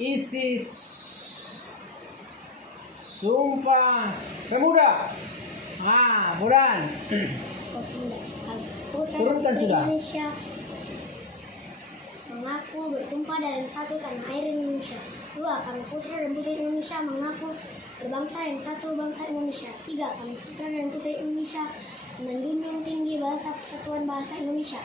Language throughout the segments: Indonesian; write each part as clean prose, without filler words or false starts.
isi Sumpah Pemuda. Buran. Turunkan sudah. Indonesia mengaku bertumpah dalam satu tanah air Indonesia. 2. Kami putra dan putri Indonesia mengaku berbangsa yang satu, bangsa Indonesia. 3. Kami putra dan putri Indonesia menjunjung tinggi bahasa persatuan bahasa Indonesia.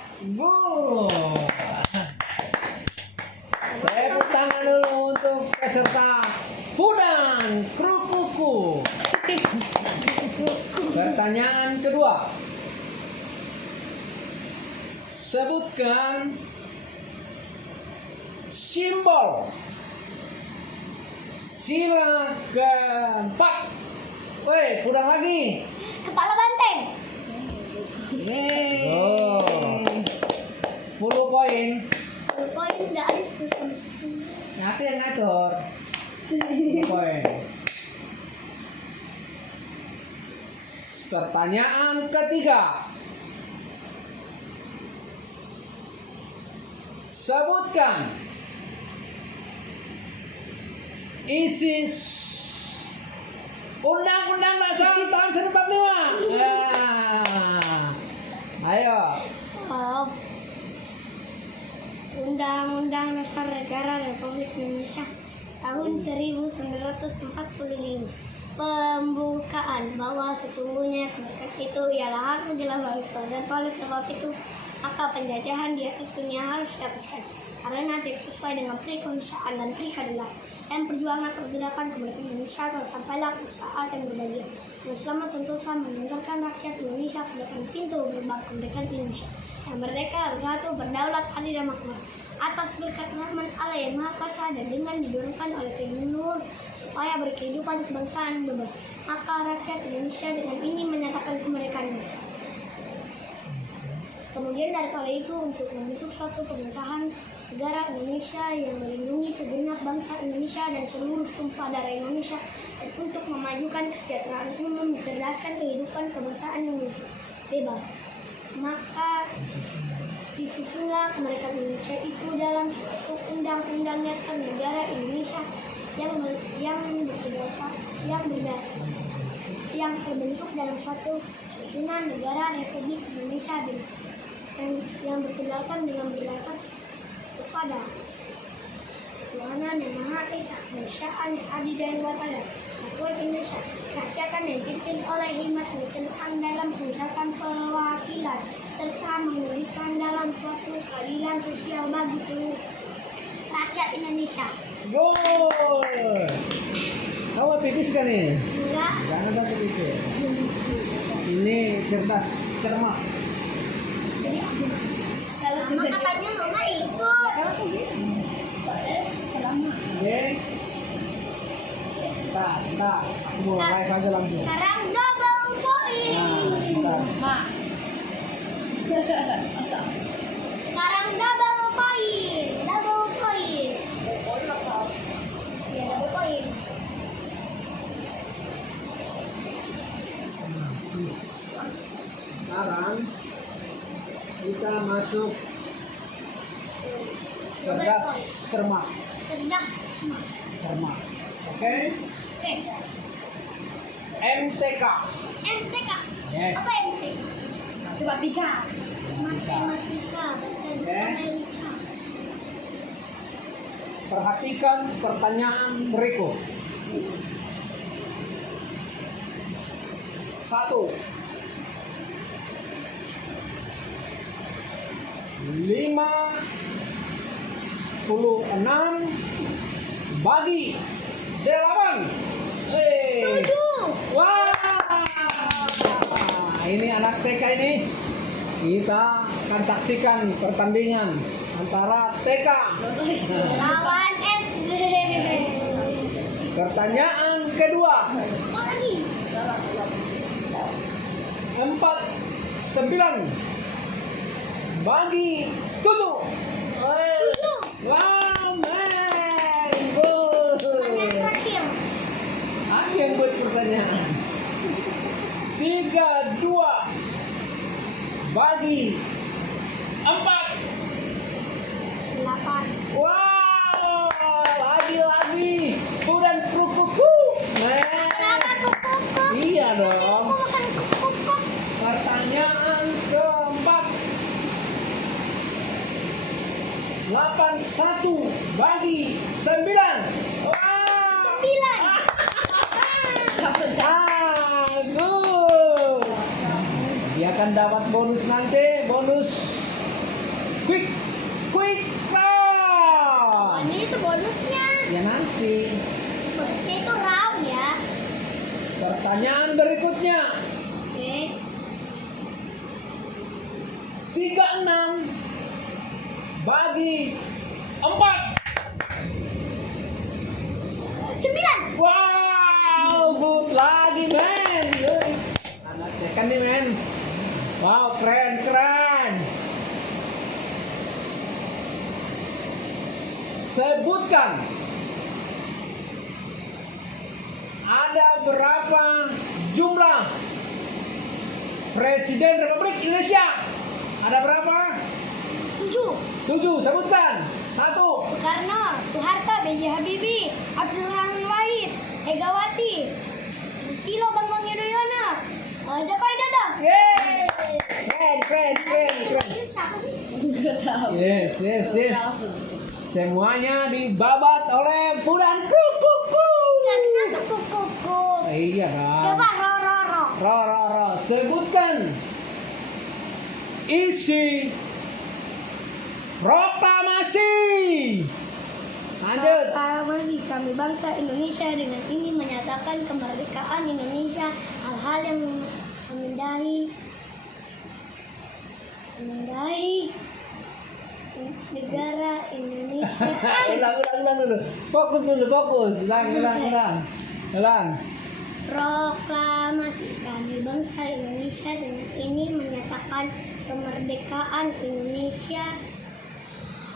Tepuk tangan dulu untuk peserta Pudan Krukuku. Pertanyaan kedua. Sebutkan simbol sila keempat. Pudan lagi. Kepala banteng. 10 poin. 10 poin nggak ada 10. Nanti yang ngatur. 10 poin. Pertanyaan ketiga. Sebutkan isi Undang-Undang Dasar tahun 1945. Ayo. Undang-Undang Dasar Negara Republik Indonesia tahun 1945. Pembukaan bahwa sesungguhnya kemerdekaan itu ialah hak menjelang bangsa dan oleh sebab itu maka penjajahan di atas dunia harus dihapuskan karena tidak sesuai dengan pri kemanusiaan dan pri keadilan dan perjuangan pergerakan kemerdekaan Indonesia telah sampailah ke saat yang berbahagia yang selama sentosa meninggalkan rakyat Indonesia ke depan pintu gerbang kemerdekaan Indonesia yang merdeka, bersatu, berdaulat, adil dan makmur atas berkat rahmat Allah yang Maha Kuasa dan dengan didorongkan oleh keinginan luhur supaya berkehidupan kebangsaan bebas maka rakyat Indonesia dengan ini menyatakan kemerdekaannya. Kemudian daripada itu untuk membentuk suatu pemerintahan negara Indonesia yang melindungi segenap bangsa Indonesia dan seluruh tumpah darah Indonesia dan untuk memajukan kesejahteraan umum, mencerdaskan kehidupan kebangsaan Indonesia bebas. Maka disusunlah kemerdekaan Indonesia itu dalam suatu undang-undang dasar negara Indonesia yang terbentuk dalam suatu susunan negara Republik Indonesia yang berkedaulatan dengan berdasar kepada ketuhanan yang Maha Esa, kemanusiaan yang adil dan wadil, Republik Indonesia, rakyatan yang dipimpin oleh hikmat ditentang dalam menegakkan perwakilan serta memberikan dalam suatu keadilan sosial bagi seluruh rakyat Indonesia. Gol. Kamu pipis kan nih? Enggak. Jangan ada pipis. Ini cerdas, cermat. Mama katanya mama ikut. Oke. Bentar. Mulai saja langsung. Sekarang double point. Bentar. Sekarang double point. Double point. Ya, double point. Sekarang kita masuk cerdas, cermat. Oke? MTK. MTK. Yes. Apa MTK? Matematika. Perhatikan pertanyaan berikut. 1. 56 bagi 8. 7. Wah, ini anak TK ini. Kita akan saksikan pertandingan antara TK Lawan SD. Pertanyaan kedua. Apa lagi? 49 bagi 7. Wow, man, good. Pertanyaan terakhir. Akhir buat pertanyaan. 32 bagi 4. 8. Wow, lagi 81 bagi 9. Wah. 9. Bagus. Dia akan dapat bonus nanti, bonus quick draw. Ini itu bonusnya. Ya nanti. Bonusnya itu round ya. Pertanyaan berikutnya. Oke. 36 bagi 4. 9. Wow, good lagi men. Anak tekan nih men. Wow, keren. Sebutkan ada berapa jumlah Presiden Republik Indonesia? Ada berapa? 7. 7, sebutkan. 1. Soekarno, Soeharto, B.J. Habibie, Abdurrahman Wahid, Megawati, Susilo Bambang Yudhoyono, Joko Widodo. Yeay! Keren. Ini siapa sih? Nggak tahu. Yes. Semuanya dibabat oleh Pudan Kuku. Kenapa kuku? Iya kan. Coba ro. Ro. Sebutkan isi proklamasi. Lanjut. Proklamasi kami bangsa Indonesia dengan ini menyatakan kemerdekaan Indonesia, hal-hal yang memendahi negara Indonesia. Ulang dulu. Fokus dulu. Ulang. Proklamasi kami bangsa Indonesia dengan ini menyatakan kemerdekaan Indonesia,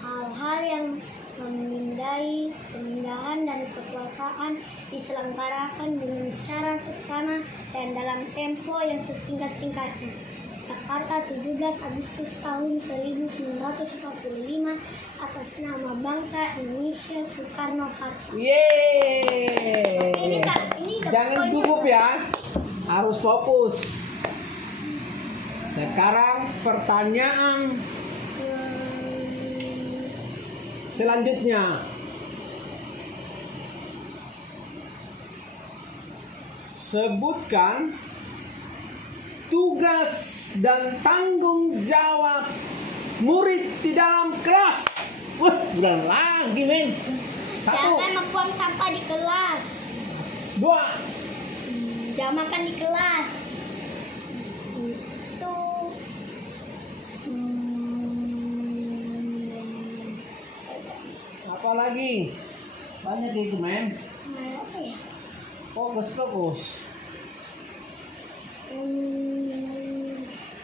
hal-hal yang pemindahan dan kekuasaan diselenggarakan dengan cara seksama dan dalam tempo yang sesingkat-singkatnya. Jakarta 17 Agustus tahun 1945 atas nama bangsa Indonesia Soekarno-Hatta. Yeay. Ini Jangan gugup ya. Harus fokus. Sekarang pertanyaan selanjutnya. Sebutkan tugas dan tanggung jawab murid di dalam kelas. Wah, udah lagi men. 1. Jangan membuang sampah di kelas. 2. Jangan makan di kelas. Itu Apa lagi? Banyak itu men. apa ya? Fokus.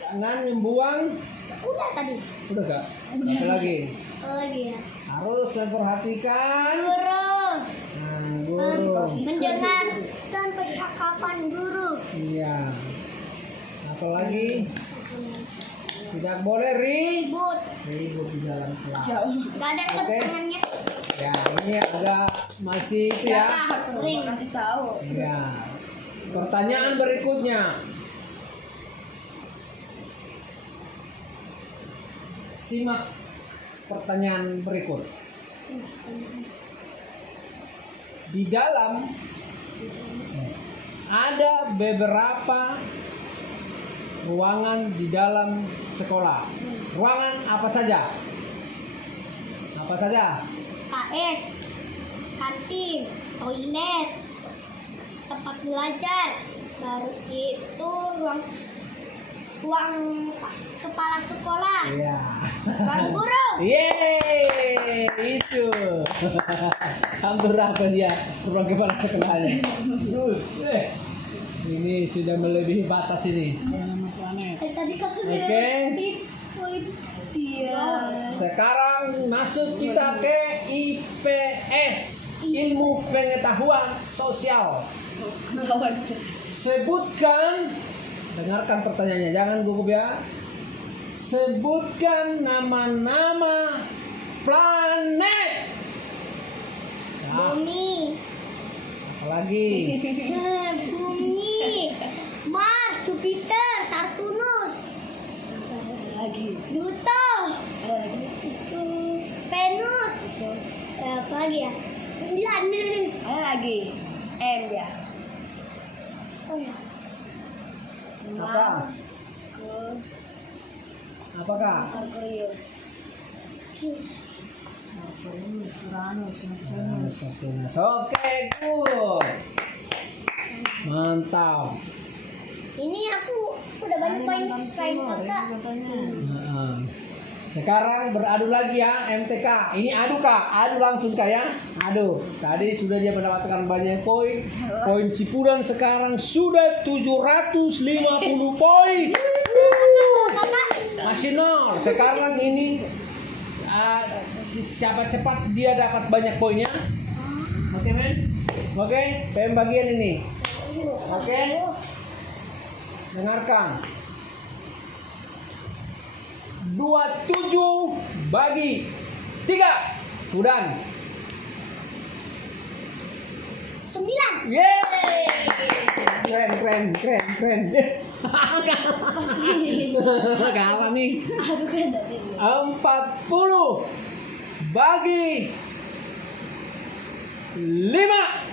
Jangan membuang. Udah tadi. Udah gak? Apa lagi? Apa lagi ya? Harus memperhatikan Guru. guru. Mendengarkan percakapan guru. Iya. Apa lagi? Tidak boleh ribut di dalam kelas. Gak ada Oke. ketenangannya. Ya, ini agak masih itu ya. Ring. Kasih tahu. Ya. Pertanyaan berikutnya. Simak pertanyaan berikut. Di dalam ada beberapa ruangan di dalam sekolah. Ruangan apa saja? Apa saja? KS, kantin, toilet, tempat belajar, baru itu ruang kepala sekolah, Iya. ruang guru. Yeay, itu. Hampir apa dia? Ruang kepala sekolahnya. Ini sudah melebihi batas ini. Tadi kakak bilang Oke. iya. Sekarang masuk kita ke IPS, ilmu pengetahuan sosial. Sebutkan, dengarkan pertanyaannya, jangan gugup ya. Sebutkan nama-nama planet. Nah, Bumi, apalagi? Bumi, Mars, Jupiter, Saturnus, Lagi. Pluto, Apa lagi ya? 9. Ada lagi. M ya. Oh ya. Apa? Apakah? Aquarius. Saturnus. Oke, good. Mantap. Ini aku udah banyak poin selain kota. Nah, sekarang beradu lagi ya MTK. Ini adu Kak, adu langsung Kak ya. Adu. Tadi sudah dia mendapatkan banyak poin. Poin Cipudan sekarang sudah 750 poin. Masih nol. Sekarang ini siapa cepat dia dapat banyak poinnya. Oke men. Oke, pembagian ini. Oke. Dengarkan. 27 bagi 3. Pudan. 9. Yeay. Keren. Kalah nih. Aku kan tadi. 40 bagi 5.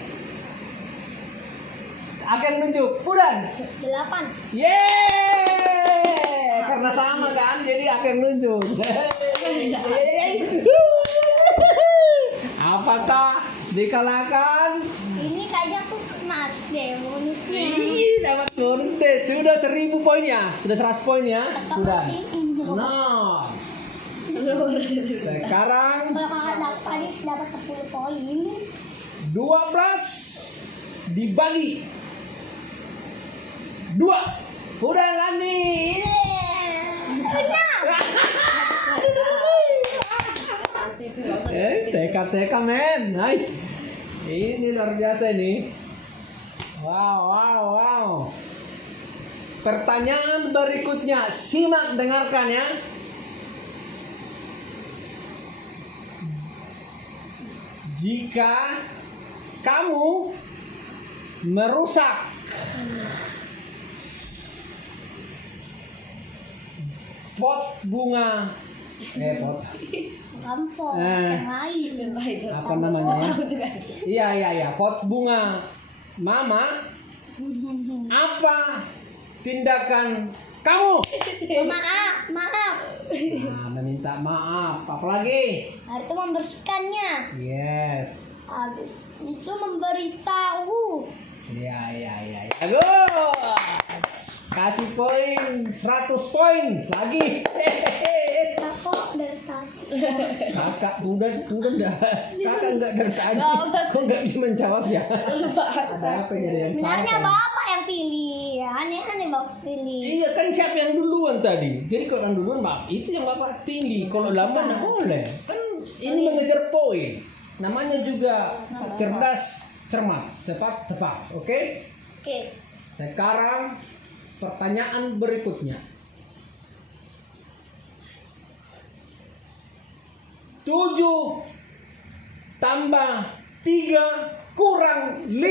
Akan nunjuk Pudan. 8. Yeay, karena sama kan, jadi akan nunjuk. Apakah dikalahkan? Ini kayaknya aku kena deh bonusnya. Ih, dapat bonus deh. Sudah 1000 poin ya, sudah 100 poin ya, Pudan. No. Sekarang Kalau kakak dapat tadi dapat 10 poin. 12 dibagi 2. Pudan lagi. TK men. Hai. Ini luar biasa ini. Wow. Pertanyaan berikutnya, simak dengarkan ya. Jika kamu merusak pot bunga Kampung yang lain. apa namanya ya? Iya, pot bunga mama, apa tindakan kamu? Maaf. Nah, minta maaf. Apalagi? Itu membersihkannya. Yes. Habis itu memberitahu. Iya. Good. Kasih poin 100 poin lagi. Kok dari tadi? Kakak udah dah. Kakak enggak dari tadi. Kok enggak bisa menjawab ya? Ada apa yang yang Sebenarnya salah? bapak yang pilih. Aneh bapak pilih. Iya kan, siapa yang duluan tadi? Jadi kalau yang duluan bapak itu yang bapak pilih. Kalau lama nggak boleh. Kan ini mengejar poin. Namanya juga cerdas, cermat, cepat, tepat. Oke? Oke. Sekarang pertanyaan berikutnya. 7 tambah 3 kurang 5.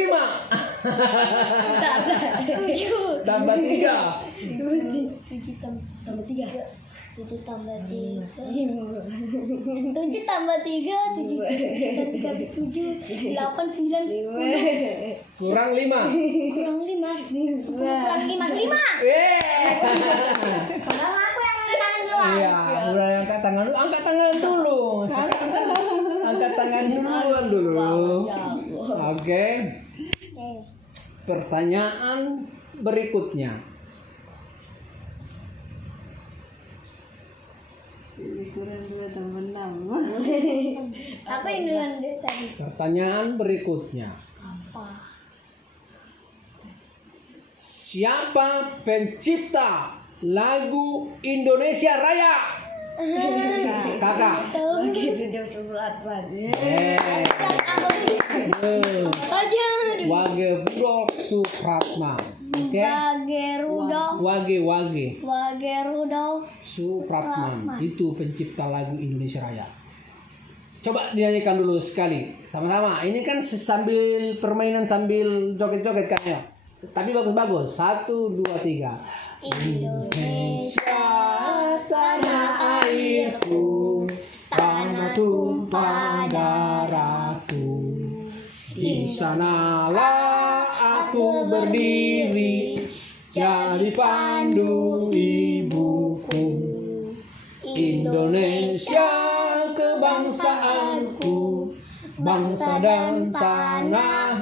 7 Tambah 3. 7 tambah 3. 7 tambah 3. 7 tambah 3. 7 8 9 10. Kurang 5. Kurang 5. 10 kurang 5. 5. Padahal aku yang angkat tangan duluan. Iya, udah angkat tangan dulu. Angkat tangan dulu. Angkat tangan dulu. Oke. Pertanyaan berikutnya. Kurang 2 tambah 6. Aku yang duluan deh tadi. Pertanyaan berikutnya. Apa? Siapa pencipta lagu Indonesia Raya? Kakak. Begitu jam 11. Wage Rudolf Supratman. Oke. Wage Rudolf Supratman. Itu pencipta lagu Indonesia Raya. Coba dinyanyikan dulu sekali sama-sama. Ini kan sambil permainan, sambil joget-joget kan ya. Tapi bagus-bagus. 1, 2, 3. Indonesia tanah airku, tanah tumpah sanalah aku berdiri, jadi pandu ibuku. Indonesia kebangsaanku, bangsa dan tanah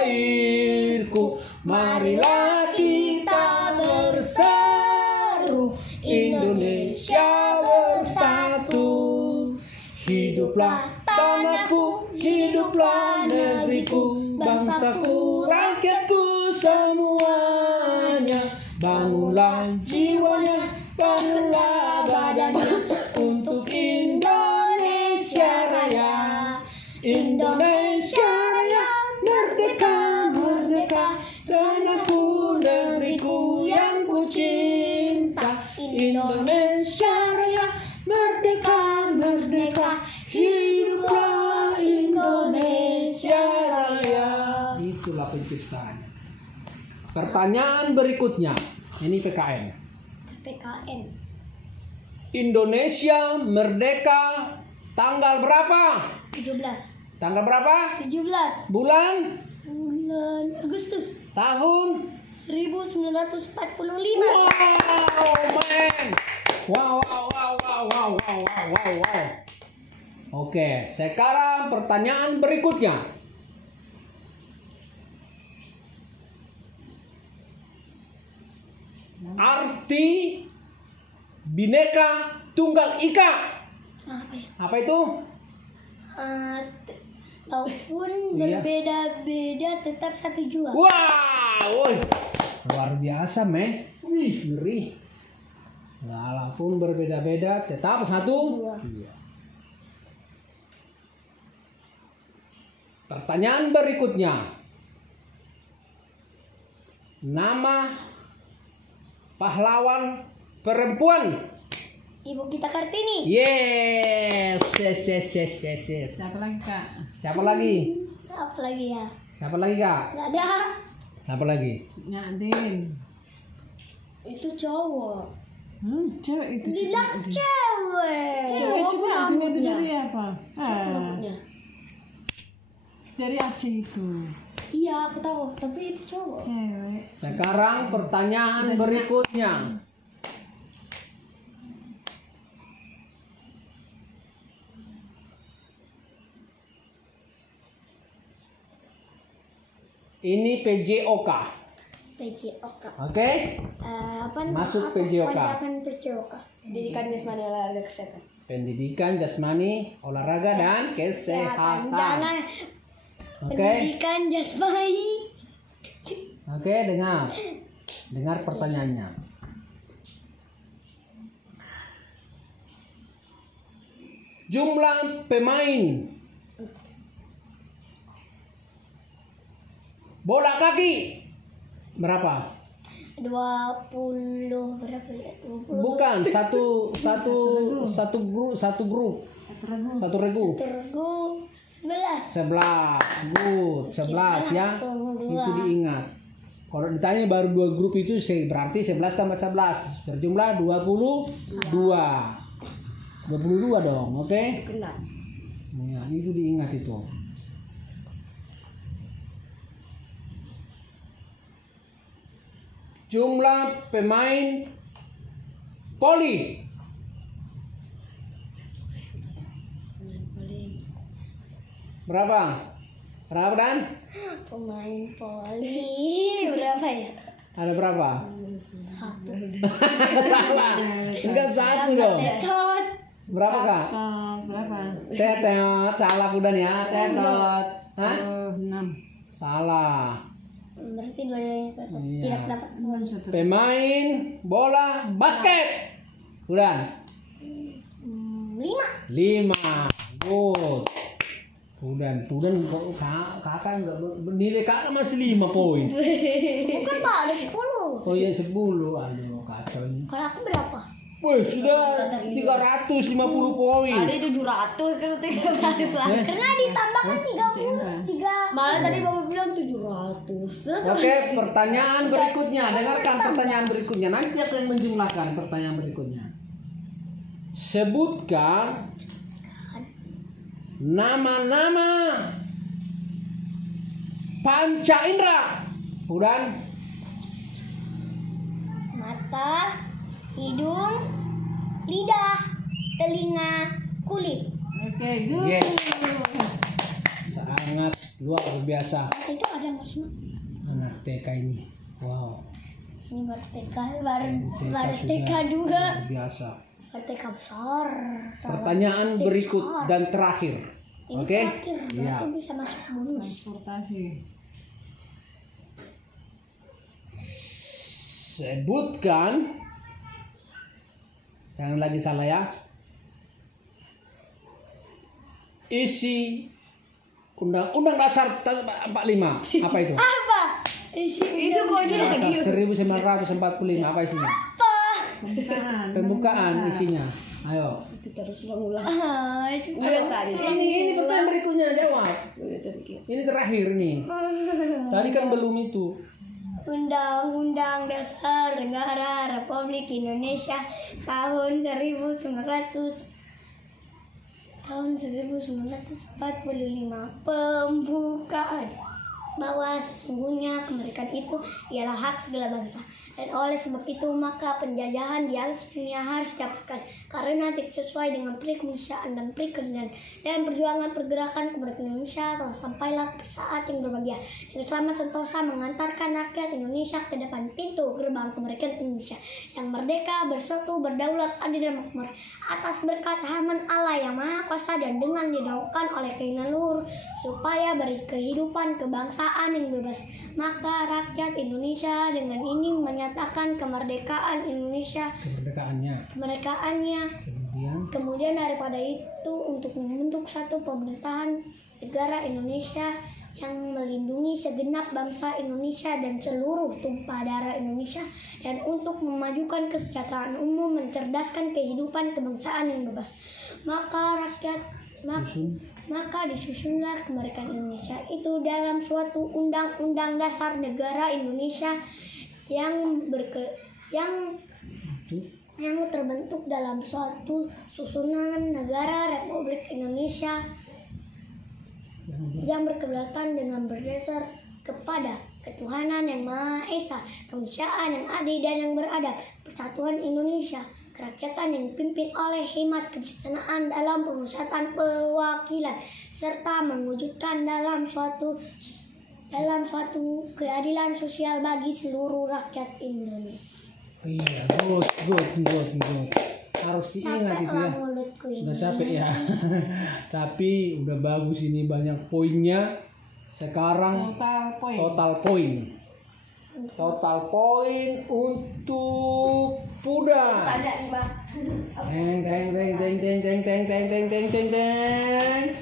airku. Marilah kita bersatu, Indonesia bersatu. Hiduplah tanahku, hiduplah negeriku, bangsaku, rakyatku semuanya. Bangunlah jiwanya, bangunlah badannya untuk Indonesia Raya. Indonesia Raya, merdeka, merdeka, tanahku, negeriku yang ku cinta. Indonesia Raya, merdeka, merdeka, hiduplah Indonesia Raya. Itulah penciptaannya. Pertanyaan berikutnya, ini PKN. PKN. Indonesia merdeka tanggal berapa? 17. Tanggal berapa? 17 Bulan? bulan Agustus Tahun? 1945. Wow, man. Wow. Oke, sekarang pertanyaan berikutnya. Arti Bhinneka Tunggal Ika. Apa ya? Apa itu? Walaupun Iya. berbeda-beda tetap satu jua. Wow, luar biasa, men. Wih, ngeri. Walaupun berbeda-beda tetap satu. Iya. Pertanyaan berikutnya. Nama pahlawan perempuan. Ibu kita Kartini. Yes. Siapa lagi kak? Siapa lagi? Apa lagi ya? Siapa lagi, Kak? Nggak ada. Siapa lagi? Nadine. Itu cowok. Cewek itu. Bilang cewek. Cewek juga Nadine itu dari apa? Rambutnya. Dari Aceh itu. Iya, aku tahu. Tapi itu cowok. Cewek. Sekarang pertanyaan berikutnya. Ini PJOK. PJOK. Oke? Apa Masuk apa? PJOK. Panjangan PJOK. Pendidikan jasmani olahraga kesehatan. Pendidikan, jasmani, olahraga, dan kesehatan. Jangan. Oke? Pendidikan jasmani. Oke, dengar. Dengar pertanyaannya. Jumlah pemain bola kaki berapa? 20 berapa ya? 20. Bukan, satu grup. Satu regu. Tergu 11. 11. Good. 11 ya. Langsung dua. Itu diingat. Kalau ditanya baru 2 grup itu berarti 11 tambah 11 berjumlah 22. 22 dong, oke? Kenal. Ya, itu diingat itu. Jumlah pemain voli. Berapa? Berapa, Dan? Pemain voli berapa ya? Ada berapa? Satu. Salah. Enggak satu dong. Tot. Berapa, Kak? Berapa? Tetot, salah udah ya. Tetot. Hah? 6. Salah. Berarti dua-duanya satu. Iya. Tidak dapat. Pemain bola basket. Udah. 5. 5. Good. Udah kakak enggak nilai kakak masih 5 poin. Bukan Pak, ada 10. Oh iya 10. Aduh, kacau ini. Kalau aku berapa? Wih, sudah 350 poin. Tadi 700 kan 300 lah. Karena ditambahkan 33. Malah tadi Bapak bilang 700. Oke, pertanyaan berikutnya. Dengarkan pertanyaan berikutnya. Nanti akan menjumlahkan pertanyaan berikutnya. Sebutkan nama-nama panca indera. Kemudian Mata, hidung, lidah, telinga, kulit. Oke, good. yes. Sangat luar biasa Itu ada maksudnya. anak TK ini. Wow. Ini baru TK, baru sudah TK 2. luar biasa. Baru TK besar. Pertanyaan SD berikut besar. dan terakhir. Ini Oke? terakhir, Ya. berarti bisa masuk bonus. Transportasi. Sebutkan. Jangan lagi salah ya. Isi Undang-Undang Dasar 45. Apa itu? Apa? Itu kok ini lagi. Dasar 1945. Apa isinya? Pembukaan. Pembukaan isinya. Ayo. Itu terus ulang-ulang. Itu Udah tadi. Ini pertanyaan berikutnya jawab. Udah tadi. Ini terakhir nih. Tadi kan belum itu. Undang-Undang Dasar Negara Republik Indonesia tahun 1945 pembukaan bahwa sesungguhnya kemerdekaan itu ialah hak segala bangsa, dan oleh sebab itu maka penjajahan di atas dunia harus dihapuskan karena tidak sesuai dengan peri kemanusiaan dan peri keadilan, dan perjuangan pergerakan kemerdekaan Indonesia telah sampailah ke saat yang berbahagia yang selama sentosa mengantarkan rakyat Indonesia ke depan pintu gerbang kemerdekaan Indonesia yang merdeka, bersatu, berdaulat, adil dan makmur atas berkat rahmat Allah yang Maha Kuasa, dan dengan didorongkan oleh keinginan luhur supaya beri kehidupan kebangsaan yang bebas, maka rakyat Indonesia dengan ini menyatakan kemerdekaan Indonesia, kemerdekaannya. Kemudian daripada itu untuk membentuk satu pemerintahan negara Indonesia yang melindungi segenap bangsa Indonesia dan seluruh tumpah darah Indonesia, dan untuk memajukan kesejahteraan umum, mencerdaskan kehidupan kebangsaan yang bebas, maka disusunlah kemerdekaan Indonesia itu dalam suatu undang-undang dasar negara Indonesia yang terbentuk dalam suatu susunan negara Republik Indonesia yang berkedaulatan dengan berdasar kepada ketuhanan yang Maha Esa, kemanusiaan yang adil dan yang beradab, persatuan Indonesia, kerakyatan yang dipimpin oleh hikmat kebijaksanaan dalam pemusatan perwakilan, serta mewujudkan dalam suatu keadilan sosial bagi seluruh rakyat Indonesia. Iya, good. Harus diingat itu ya. Mulutku ini. Sudah capek ya. Tapi udah bagus ini, banyak poinnya. Sekarang Total point. total poin untuk Puda. Tanya nih, Bang. Teng.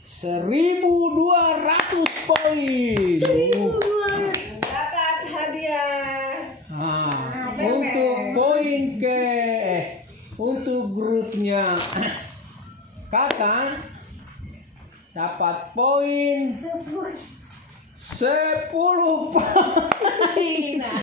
1.200 poin. Dapat hadiah. Untuk poin untuk grupnya Kakak dapat poin 10 poin.